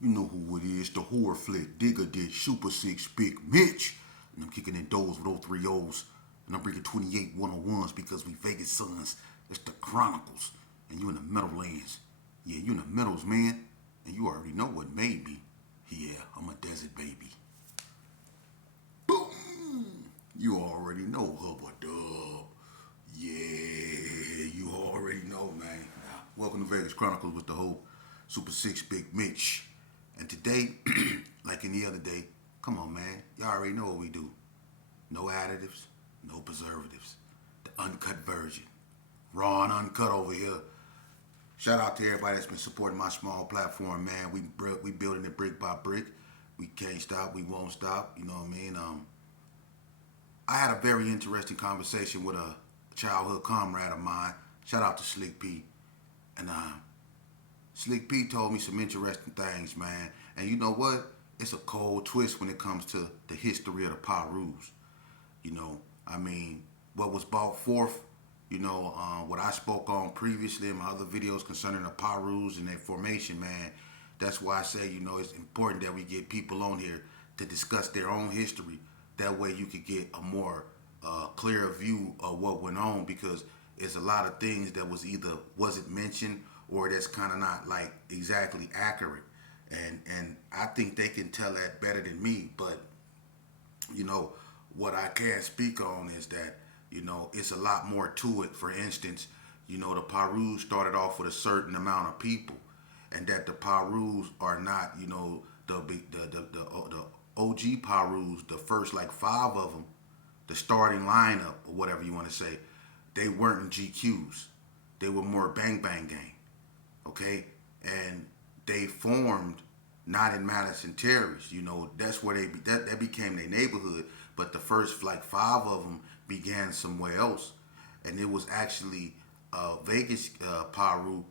You know who it is, the horror flick, Digger Ditch, Super Six, Big Mitch. And I'm kicking in doors with those three O's. And I'm bringing 28 101s because we Vegas sons. It's the Chronicles. And you in the Meadowlands. Yeah, you in the Meadows, man. And you already know what made me. Yeah, I'm a desert baby. Boom! You already know, Hubba Dub. Yeah, you already know, man. Welcome to Vegas Chronicles with the whole Super Six Big Mitch. And today, like any other day, come on, man. Y'all already know what we do. No additives, no preservatives. The uncut version. Raw and uncut over here. Shout out to everybody that's been supporting my small platform, man. We building it brick by brick. We can't stop. We won't stop. You know what I mean? I had a very interesting conversation with a childhood comrade of mine. Shout out to Slick P. And Slick P told me some interesting things, man. And you know what? It's a cold twist when it comes to the history of the Parus. You know, I mean, what was brought forth, what I spoke on previously in my other videos concerning the Parus and their formation, man. That's why I say, it's important that we get people on here to discuss their own history. That way you could get a more clear view of what went on, because it's a lot of things that either wasn't mentioned or that's kind of not like exactly accurate. And I think they can tell that better than me. But what I can speak on is that it's a lot more to it. For instance, the Parus started off with a certain amount of people, and that the Parus are not the OG Parus, the first like five of them, the starting lineup or whatever you want to say, they weren't in GQs. They were more bang bang gang. Okay, and they formed not in Madison Terrace. That's where that became their neighborhood. But the first like five of them began somewhere else, and it was actually a Vegas Paru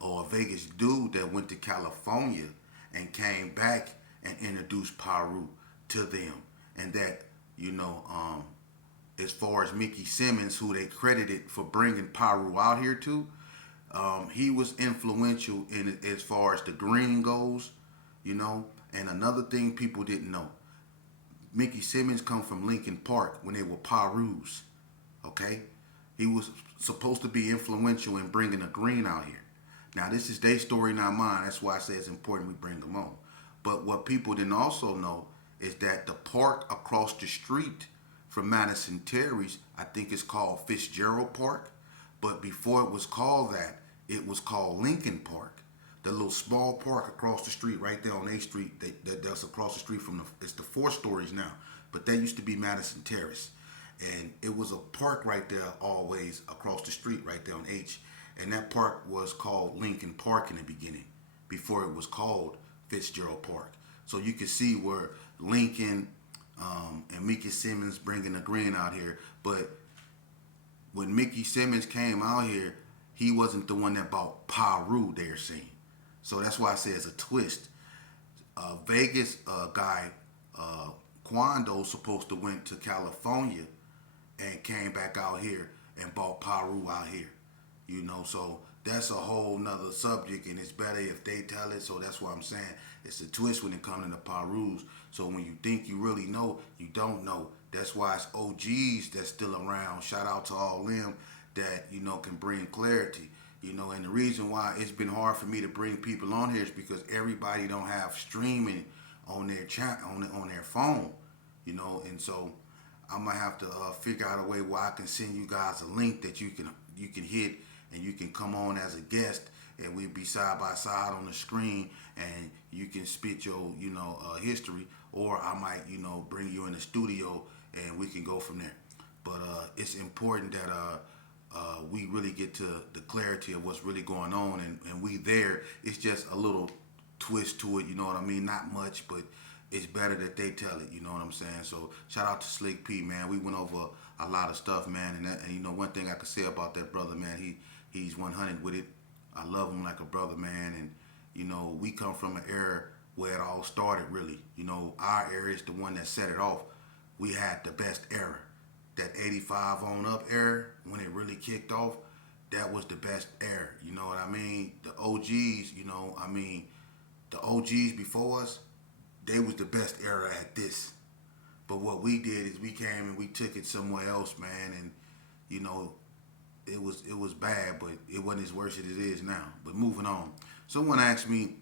or a Vegas dude that went to California and came back and introduced Paru to them. And that as far as Mickey Simmons, who they credited for bringing Paru out here to, he was influential in as far as the green goes, And another thing people didn't know, Mickey Simmons come from Lincoln Park when they were Parus, okay? He was supposed to be influential in bringing the green out here. Now, this is their story, not mine. That's why I say it's important we bring them on. But what people didn't also know is that the park across the street from Madison Terrace, I think it's called Fitzgerald Park. But before it was called that, it was called Lincoln Park. The little small park across the street, right there on A Street, that's across the street from it's the 4 stories now. But that used to be Madison Terrace. And it was a park right there always across the street, right there on H. And that park was called Lincoln Park in the beginning, before it was called Fitzgerald Park. So you can see where Lincoln and Mickey Simmons bringing the green out here. But when Mickey Simmons came out here, he wasn't the one that bought Paru, they're saying. So that's why I say it's a twist. Vegas guy, Quando, supposed to went to California and came back out here and bought Paru out here. So that's a whole nother subject, and it's better if they tell it. So that's what I'm saying. It's a twist when it comes to the Parus. So when you think you really know, you don't know. That's why it's OGs that's still around. Shout out to all them that, can bring clarity. And the reason why it's been hard for me to bring people on here is because everybody don't have streaming on their on their phone, and so I'm gonna have to figure out a way where I can send you guys a link that you can hit, and you can come on as a guest, and we'll be side by side on the screen, and you can spit your history, or I might bring you in the studio and we can go from there. But it's important that we really get to the clarity of what's really going on, and we there. It's just a little twist to it, you know what I mean? Not much, but it's better that they tell it, you know what I'm saying? So shout out to Slick P, man. We went over a lot of stuff, man, and one thing I could say about that brother, man, he's 100 with it. I love him like a brother, man, and we come from an era where it all started, really. Our era is the one that set it off. We had the best era. That 85 on up era, when it really kicked off, that was the best era. You know what I mean? The OGs, The OGs before us, they was the best era at this. But what we did is we came and we took it somewhere else, man, and you know, it was bad, but it wasn't as worse as it is now. But moving on. Someone asked me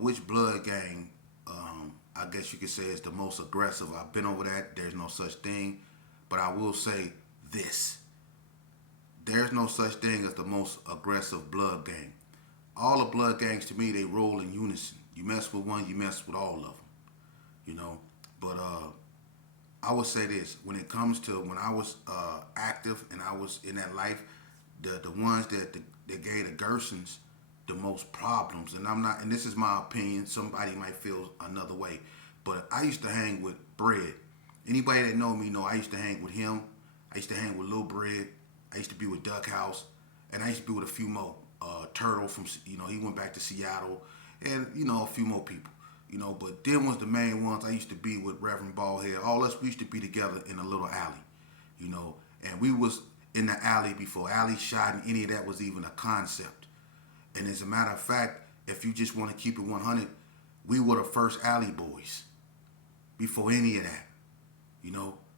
which blood gang I guess you could say is the most aggressive. I've been over that. There's no such thing. But I will say this. There's no such thing as the most aggressive blood gang. All the blood gangs to me, they roll in unison. You mess with one, you mess with all of them. You know. But I would say this: when it comes to when I was active and I was in that life, the ones that gave the Gersons the most problems, and I'm not, and this is my opinion. Somebody might feel another way, but I used to hang with Bread. Anybody that know me know I used to hang with him. I used to hang with Lil Bread. I used to be with Duck House, and I used to be with a few more. Turtle from he went back to Seattle, and a few more people. But them was the main ones. I used to be with Reverend Ballhead. All us, we used to be together in a little alley, and we was in the alley before alley shot and any of that was even a concept. And as a matter of fact, if you just want to keep it 100, we were the first alley boys before any of that,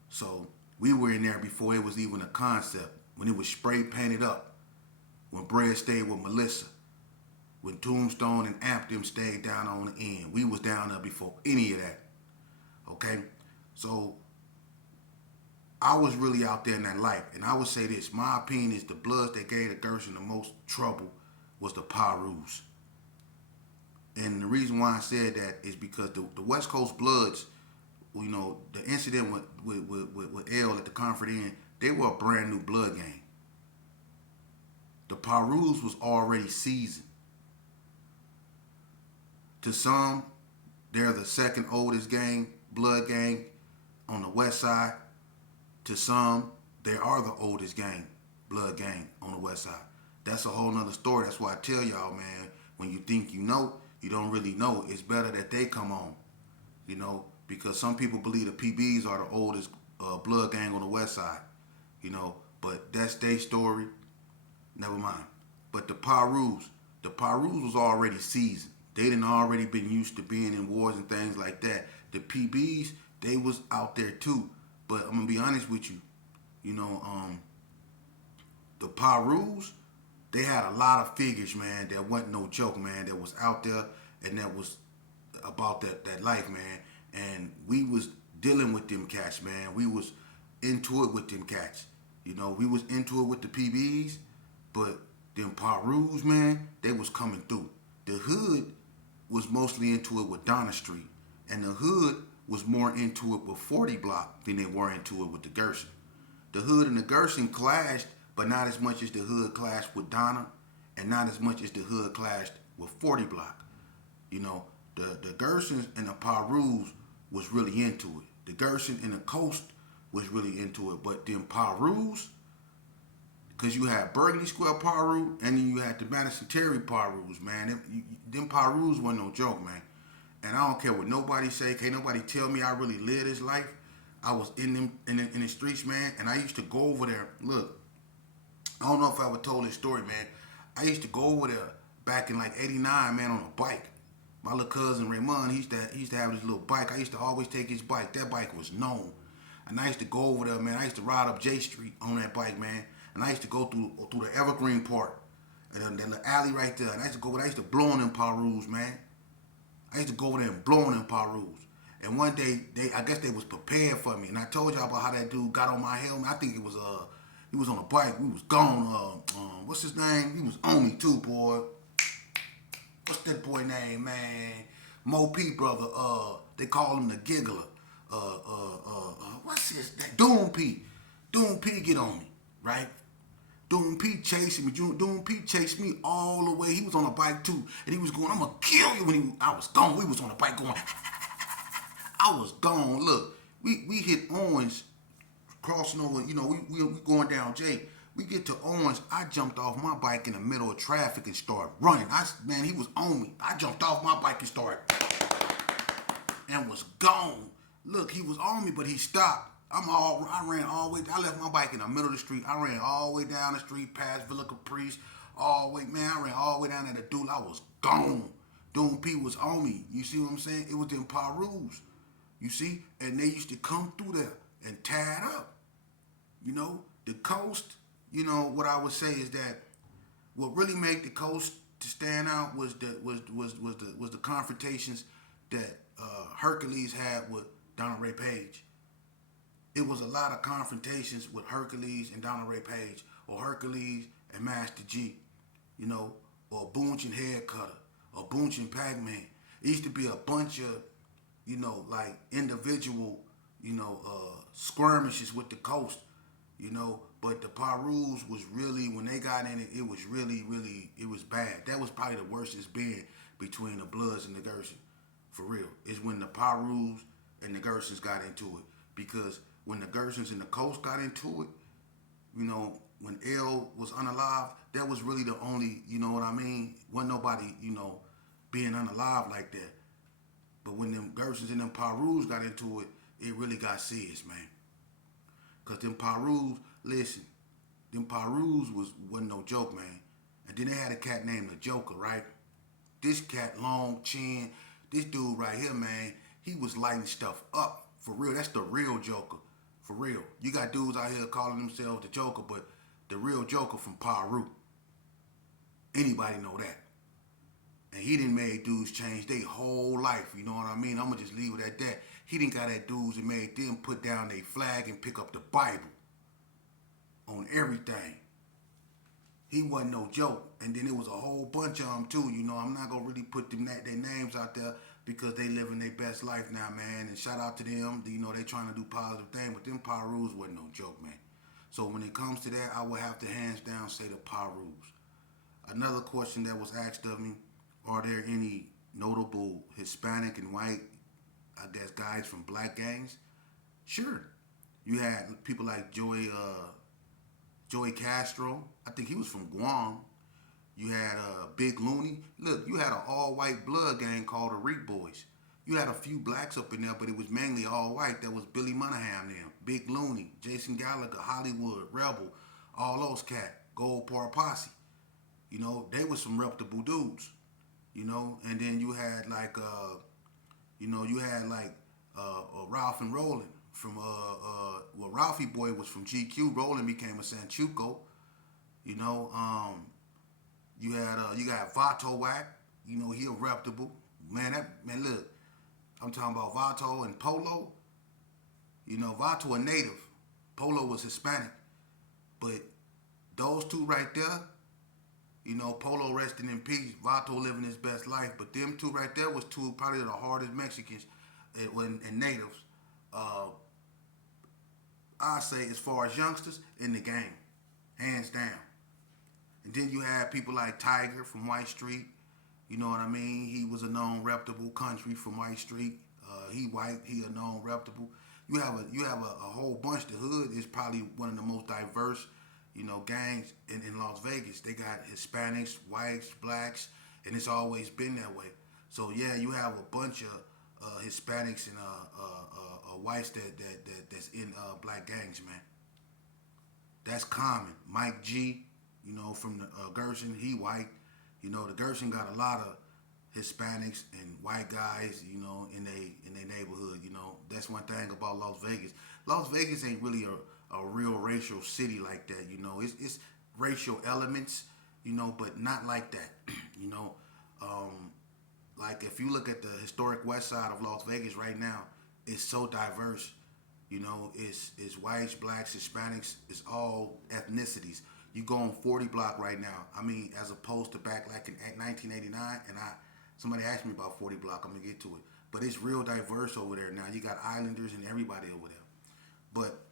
So we were in there before it was even a concept. When it was spray painted up, when Bread stayed with Melissa, when Tombstone and Amp them stayed down on the end. We was down there before any of that. Okay? So I was really out there in that life. And I would say this, my opinion is the Bloods that gave the Gerson the most trouble was the Parus. And the reason why I said that is because the West Coast Bloods, the incident with L at the Comfort Inn, they were a brand new blood gang. The Parus was already seasoned. To some, they're the second oldest blood gang on the west side. To some, they are the oldest blood gang on the west side. That's a whole nother story. That's why I tell y'all, man, when you think you know, you don't really know. It's better that they come on, because some people believe the PBs are the oldest blood gang on the west side, but that's their story. Never mind. But the Parus was already seasoned. They done already been used to being in wars and things like that. The PBs, they was out there too. But I'm gonna be honest with you, the Parus, they had a lot of figures, man. That wasn't no joke, man. That was out there and that was about that life, man. And we was dealing with them cats, man. We was into it with them cats. We was into it with the PBs, but them Parus, man, they was coming through. The hood was mostly into it with Donna Street, and the hood was more into it with 40 Block than they were into it with the Gerson. The hood and the Gerson clashed, but not as much as the hood clashed with Donna, and not as much as the hood clashed with 40 Block. The Gersons and the Parus was really into it. The Gerson and the Coast was really into it, but them Parus, because you had Burgundy Square Paru, and then you had the Madison Terry Parus, man. Them Parus wasn't no joke, man. And I don't care what nobody say. Can't nobody tell me I really lived this life. I was in the streets, man, and I used to go over there. Look, I don't know if I ever told this story, man. I used to go over there back in like '89, man, on a bike. My little cousin Raymond, he used to have his little bike. I used to always take his bike. That bike was known. And I used to go over there, man. I used to ride up J Street on that bike, man. And I used to go through the Evergreen Park. And then the alley right there. And I used to go over there. I used to blow on them Parus, man. I used to go over there and blow on them Parus. And one day, I guess they was prepared for me. And I told y'all about how that dude got on my helmet. I think it was, he was on a bike. We was gone. What's his name? He was on me too, boy. What's that boy name, man? Mo P brother. They call him the Giggler. What's his name? Doom P. Doom P get on me, right? Doom P chasing me. Doom P chased me all the way. He was on a bike too, and he was going, "I'm gonna kill you." I was gone. We was on a bike going. I was gone. Look, we hit Orange, crossing over. We going down J. We get to Orange. I jumped off my bike in the middle of traffic and started running. Man, he was on me. I jumped off my bike and started and was gone. Look, he was on me, but he stopped. I ran all the way. I left my bike in the middle of the street. I ran all the way down the street past Villa Caprice, all the way. Man, I ran all the way down to the Dude. I was gone. Doom P was on me. You see what I'm saying? It was them Parus. You see? And they used to come through there and tie it up. You know, the coast, what I would say is that what really made the coast to stand out was the confrontations that Hercules had with Donald Ray Page. It was a lot of confrontations with Hercules and Donald Ray Page, or Hercules and Master G, or Boonch and Head Cutter, or Boonch and Pac-Man. It used to be a bunch of, like individual, skirmishes with the coast, but the Parus was really, when they got in it, it was really, really, it was bad. That was probably the worst it's been between the Bloods and the Gerson, for real. Is when the Parus and the Gersons got into it. Because when the Gersons and the coast got into it, when L was unalive, that was really the only, you know what I mean? Wasn't nobody, being unalive like that. But when them Gersons and them Parus got into it, it really got serious, man. Cause them Parus, listen, them Parus wasn't no joke, man. And then they had a cat named the Joker, right? This cat, long chin, this dude right here, man, he was lighting stuff up. For real, that's the real Joker. For real. You got dudes out here calling themselves the Joker, but the real Joker from Paru. Anybody know that? And he done made dudes change their whole life. You know what I mean? I'm going to just leave it at that. He done got at dudes and made them put down their flag and pick up the Bible on everything. He wasn't no joke. And then there was a whole bunch of them too. I'm not going to really put their names out there because they living their best life now, man. And shout out to them. They trying to do positive things. But them Parus wasn't no joke, man. So when it comes to that, I would have to hands down say the Parus. Another question that was asked of me, are there any notable Hispanic and white, I guess, guys from black gangs? Sure. You had people like Joey Castro. I think he was from Guam. You had Big Looney. Look, you had an all-white blood gang called the Reek Boys. You had a few blacks up in there, but it was mainly all white. That was Billy Monahan them, Big Looney, Jason Gallagher, Hollywood, Rebel, all those cat, Gold Par Posse. They was some reputable dudes. And then you had like Ralph and Roland from Ralphie Boy was from GQ. Roland became a Sanchuco. You got Vato Whack. He a reputable man. Look, I'm talking about Vato and Polo. Vato a native, Polo was Hispanic, but those two right there. Polo resting in peace. Vato living his best life. But them two right there was two probably the hardest Mexicans and natives. I say as far as youngsters in the game, hands down. And then you had people like Tiger from White Street. You know what I mean? He was a known reputable country from White Street. He white. He a known reputable. You have a whole bunch. The Hood is probably one of the most diverse gangs in Las Vegas. They got Hispanics, whites, blacks, and it's always been that way. So yeah, you have a bunch of Hispanics and whites that's in black gangs, man. That's common. Mike G, from the Gerson, he white. The Gerson got a lot of Hispanics and white guys, in their neighborhood. That's one thing about Las Vegas. Las Vegas ain't really a real racial city like that. It's racial elements, but not like that. Like if you look at the historic west side of Las Vegas right now, it's so diverse. It's whites, blacks, Hispanics. It's all ethnicities. You go on 40 block right now. I mean, as opposed to back like in 1989, and somebody asked me about 40 block. I'm gonna get to it, but it's real diverse over there now. You got Islanders and everybody over there. But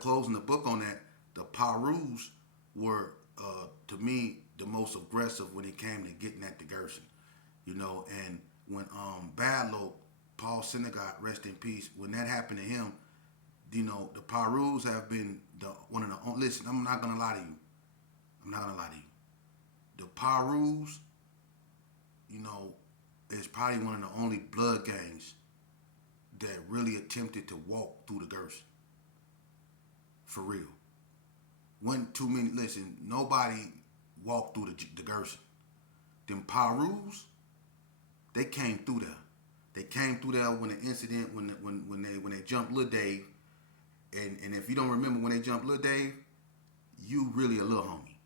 closing the book on that, the Parus were to me the most aggressive when it came to getting at the Gerson. And when Badlow, Paul Synagogue, rest in peace, when that happened to him, the Parus have been one of the only. Listen, I'm not gonna lie to you. The Parus, is probably one of the only blood gangs that really attempted to walk through the Gerson. For real. Wasn't too many. Listen, nobody walked through the Gerson. Them Parus, they came through there. They came through there when the incident when they jumped Lil Dave, and if you don't remember when they jumped Lil Dave, you really a little homie.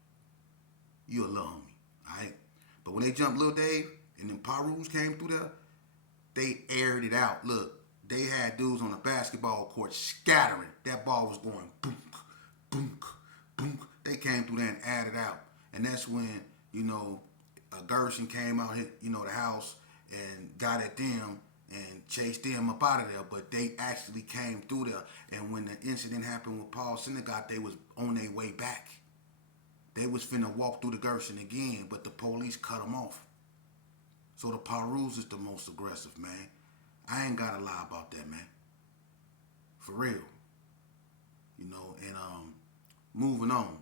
You a little homie, all right? But when they jumped Lil Dave and them Parus came through there, they aired it out. Look, they had dudes on the basketball court scattering. That ball was going boom, boom, boom. They came through there and added out, and that's when Gerson came out, hit the house and got at them and chased them up out of there. But they actually came through there, and when the incident happened with Paul Synagogue, they was on their way back. They was finna walk through the Gerson again, but the police cut them off. So the Parus is the most aggressive, man. I ain't gotta lie about that, man. For real. And moving on.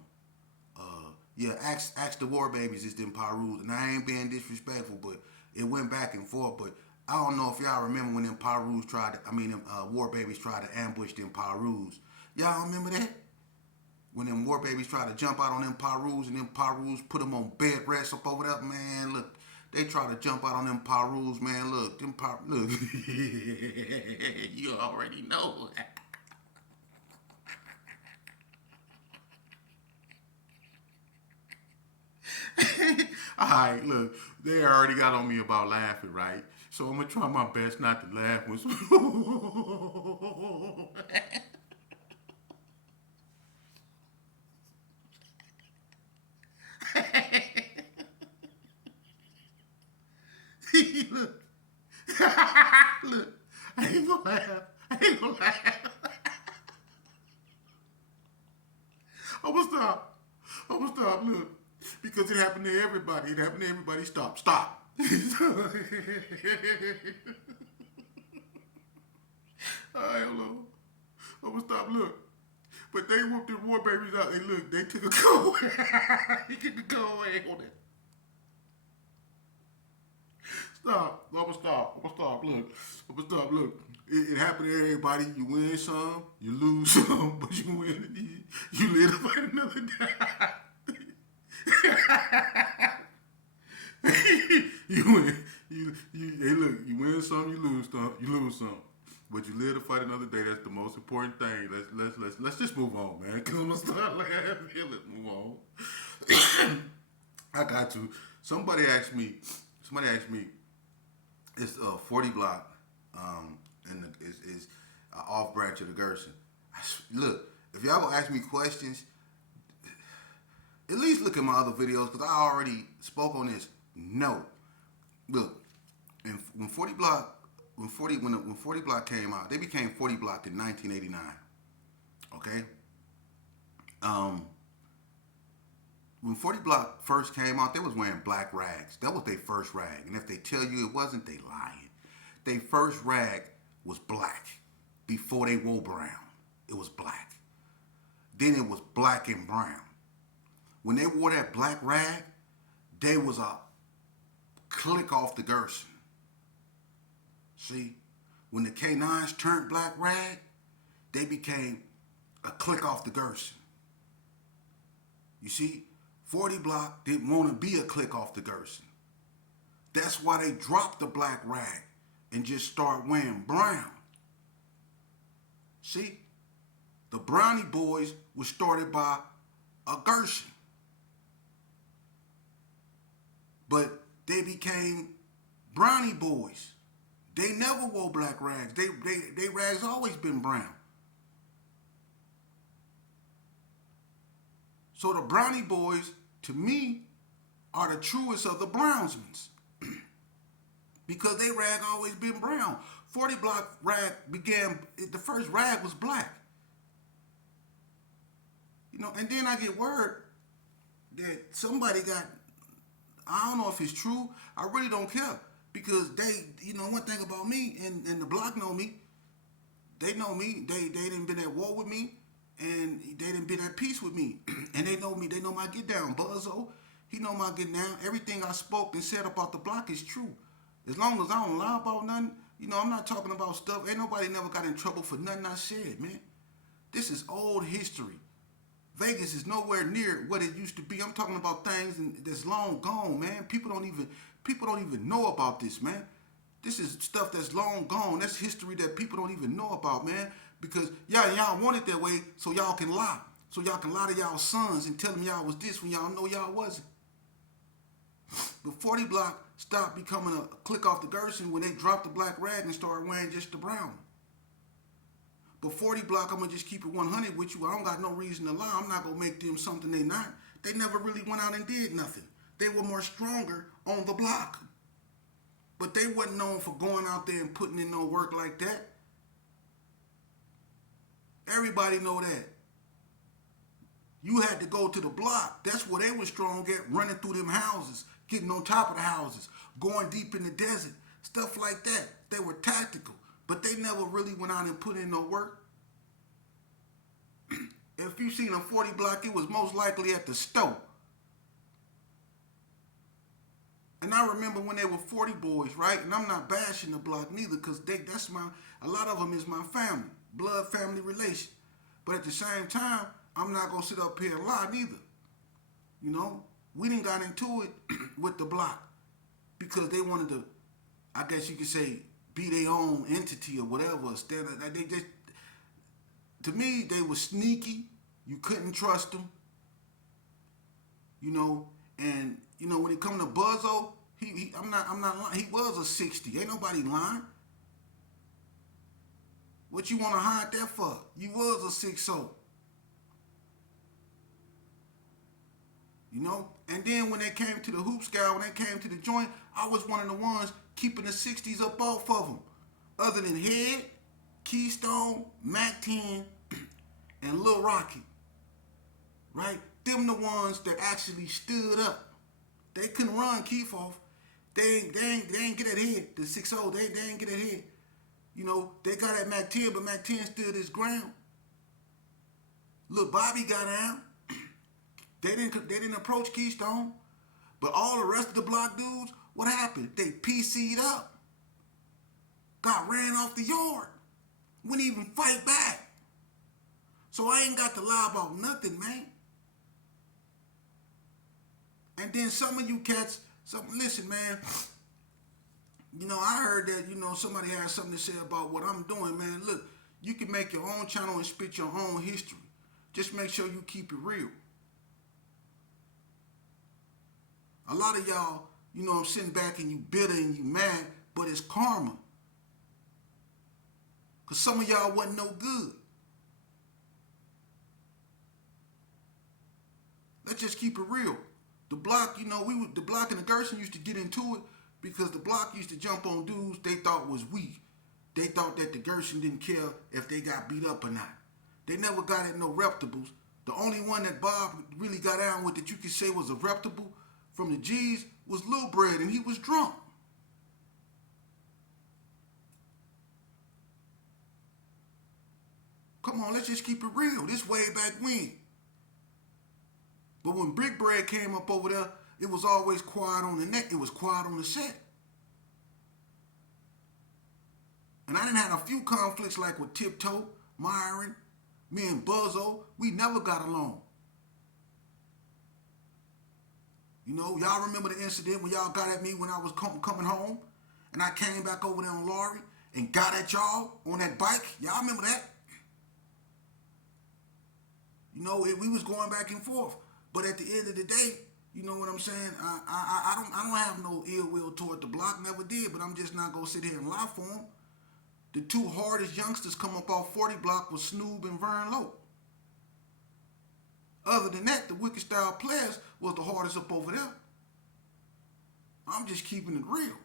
Yeah, ask the War Babies is them Parus. And I ain't being disrespectful, but it went back and forth. But I don't know if y'all remember when them Parus them War Babies tried to ambush them Parus. Y'all remember that? When them War Babies tried to jump out on them Parus and them Parus put them on bed rest up over there, man, look. They try to jump out on them Parus, man. Look, look. You already know. Alright, look. They already got on me about laughing, right? So I'm gonna try my best not to laugh when look. Look. I ain't gonna laugh. I ain't gonna laugh. I'm gonna stop. Look. Because it happened to everybody. Stop. Alright, hold on. I'm gonna stop. Look. But they whooped the War Babies out. Hey, look, they took a go away. They took a go away on it. Stop. I'm gonna stop. Look. It happened to everybody. You win some, you lose some, but you win. You live to fight another day. You win. Hey, look. You win some, you lose some. But you live to fight another day. That's the most important thing. Let's just move on, man. Cause I'm gonna start laughing. Let's move on. I got to. Somebody asked me. It's 40 block, and is an off branch of the Gerson. Look, if y'all gonna ask me questions, at least look at my other videos because I already spoke on this. No, look, and when 40 block came out, they became 40 block in 1989. Okay. When 40 block first came out, they was wearing black rags. That was their first rag. And if they tell you it wasn't, they lying. Their first rag was black. Before they wore brown, it was black. Then it was black and brown. When they wore that black rag, they was a click off the Gerson. See, when the K9s turned black rag, they became a click off the Gerson. You see, 40 block didn't want to be a click off the Gerson. That's why they dropped the black rag and just start wearing brown. See, the Brownie Boys was started by a Gerson. But they became Brownie Boys. They never wore black rags. They rags always been brown. So the Brownie Boys, to me, are the truest of the Brownsmans. Because they rag always been brown. 40 block rag the first rag was black. And then I get word that somebody got, I don't know if it's true, I really don't care. Because they, one thing about me, and the block know me, they know me, they didn't been at war with me, and they didn't been at peace with me. And they know me, they know my get down. Buzzo, he know my get down. Everything I spoke and said about the block is true. As long as I don't lie about nothing, I'm not talking about stuff. Ain't nobody never got in trouble for nothing I said, man. This is old history. Vegas is nowhere near what it used to be. I'm talking about things that's long gone, man. People don't even know about this, man. This is stuff that's long gone. That's history that people don't even know about, man. Because y'all want it that way so y'all can lie. So y'all can lie to y'all sons and tell them y'all was this when y'all know y'all wasn't. But 40 Block stopped becoming a click off the Gerson when they dropped the black rag and started wearing just the brown. But 40 Block, I'm going to just keep it 100 with you. I don't got no reason to lie. I'm not going to make them something they not. They never really went out and did nothing. They were more stronger on the block. But they wasn't known for going out there and putting in no work like that. Everybody know that. You had to go to the block. That's where they were strong at, running through them houses, getting on top of the houses, going deep in the desert, stuff like that. They were tactical, but they never really went out and put in no work. If you seen a 40 Block, it was most likely at the store. And I remember when they were 40 boys, right? And I'm not bashing the block neither, because a lot of them is my family, blood family relation. But at the same time, I'm not going to sit up here and lie neither. You know, we didn't got into it with the block because they wanted to, I guess you could say, be their own entity or whatever. They just, to me, they were sneaky. You couldn't trust them. You know, and you know when it come to Buzzo, I'm not lying. He was a 60. Ain't nobody lying. What you want to hide that for? You was a 6-0. You know? And then when they came to the hoop scout, when they came to the joint, I was one of the ones keeping the 60s up off of them. Other than Head, Keystone, Mac 10, and Lil Rocky. Right? Them the ones that actually stood up. They couldn't run Keith off. They ain't get that head. The 6-0, they ain't get that head. You know, they got that Mac 10, but Mac 10 stood his ground. Lil Bobby got down. They didn't approach Keystone. But all the rest of the block dudes, what happened? They PC'd up. Got ran off the yard. Wouldn't even fight back. So I ain't got to lie about nothing, man. And then some of you cats, listen, man. You know, I heard that, you know, somebody had something to say about what I'm doing, man. Look, you can make your own channel and spit your own history. Just make sure you keep it real. A lot of y'all, you know, I'm sitting back and you bitter and you mad, but it's karma. Because some of y'all wasn't no good. Let's just keep it real. The block, you know, the block and the Gerson used to get into it because the block used to jump on dudes they thought was weak. They thought that the Gerson didn't care if they got beat up or not. They never got at no reputables. The only one that Bob really got down with that you could say was a reputable from the G's was Lil Bread, and he was drunk. Come on, let's just keep it real. This way back when. But when Brick Bread came up over there, it was always quiet on the neck. It was quiet on the set. And I done had a few conflicts like with Tiptoe, Myron, me and Buzzo. We never got along. You know, y'all remember the incident when y'all got at me when I was coming home? And I came back over there on Laurie and got at y'all on that bike? Y'all remember that? You know, we was going back and forth. But at the end of the day, you know what I'm saying? I don't have no ill will toward the block. Never did. But I'm just not going to sit here and lie for them. The two hardest youngsters come up off 40 Block was Snoob and Vern Lowe. Other than that, the Wicked Style Players was the hardest up over there. I'm just keeping it real.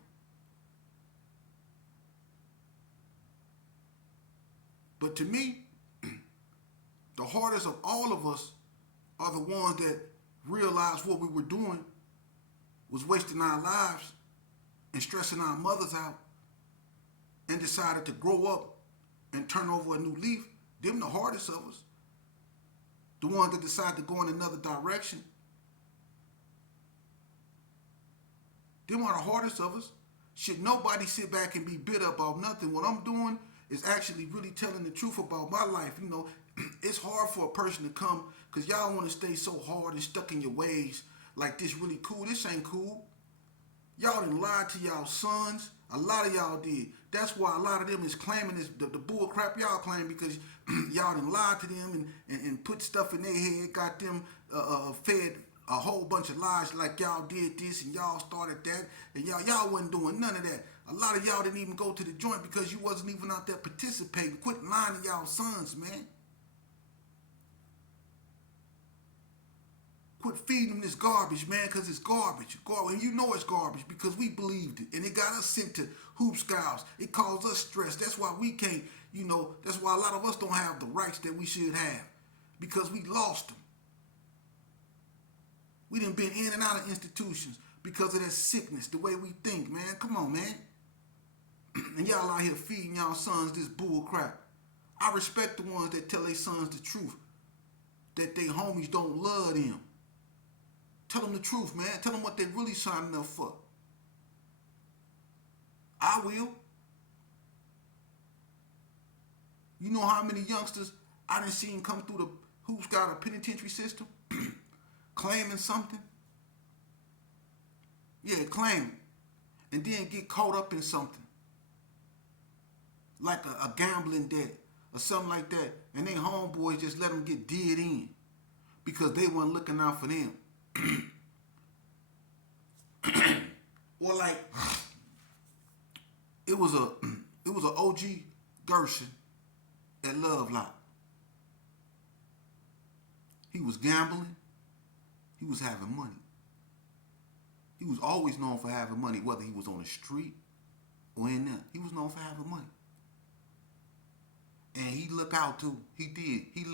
But to me, the hardest of all of us are the ones that realized what we were doing was wasting our lives and stressing our mothers out and decided to grow up and turn over a new leaf. Them the hardest of us. The ones that decide to go in another direction. Them are the hardest of us. Should nobody sit back and be bitter about nothing. What I'm doing is actually really telling the truth about my life. You know, it's hard for a person to come because y'all want to stay so hard and stuck in your ways like this really cool. This ain't cool. Y'all done lied to y'all sons. A lot of y'all did. That's why a lot of them is claiming this the bull crap y'all claim because y'all done lied to them and put stuff in their head, got them fed a whole bunch of lies like y'all did this and y'all started that and y'all wasn't doing none of that. A lot of y'all didn't even go to the joint because you wasn't even out there participating. Quit lying to y'all sons, man. Quit feeding them this garbage, man, because it's garbage. And you know it's garbage because we believed it. And it got us sent to hoop scouts. It caused us stress. That's why we can't, that's why a lot of us don't have the rights that we should have because we lost them. We done been in and out of institutions because of that sickness, the way we think, man. Come on, man. And y'all out here feeding y'all sons this bull crap. I respect the ones that tell their sons the truth, that they homies don't love them. Tell them the truth, man. Tell them what they really signing up for. I will. You know how many youngsters I done seen come through the hoops got a penitentiary system claiming something? Yeah, claiming. And then get caught up in something. Like a gambling debt or something like that. And they homeboys just let them get did in because they weren't looking out for them. Or like it was a OG Gerson at Love Lot. He was gambling. He was having money. He was always known for having money, whether he was on the street or in there. He was known for having money. And he looked out too. He did. He looked